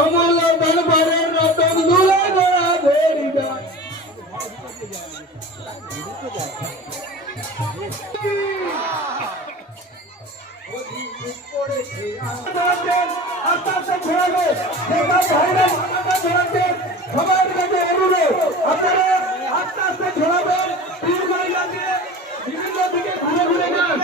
অমূল্য দরবারের রতন দুলে গোড়া ভেরি যায়। সবার কাছে অনুরোধ আপনারা আস্তে আস্তে ছড়াবেন। বিভিন্ন দিকে ঘুরে ঘুরে যান।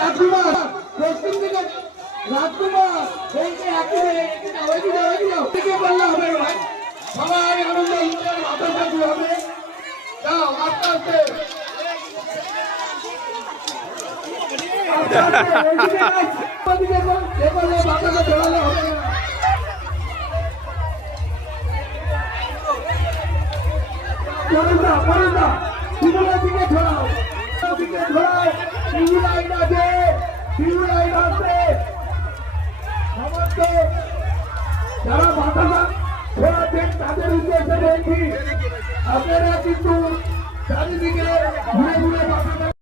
রাজকুমার পশ্চিম দিকে রাজকুমার বললে হবে ভাই, সবাই আনন্দ মাথা থাকতে হবে। যাও আস্তে আস্তে মাথাটা ধরালে হবে না। দিকে ছড়াও, দিকে ছড়াও, লাইন আছে, লাইন আছে। সমস্ত যারা বাতাসা ছড়াচ্ছেন তাদের উদ্দেশ্যে বলছি, আপনারা কিন্তু চারিদিকে ঘুরে ঘুরে বাতাসা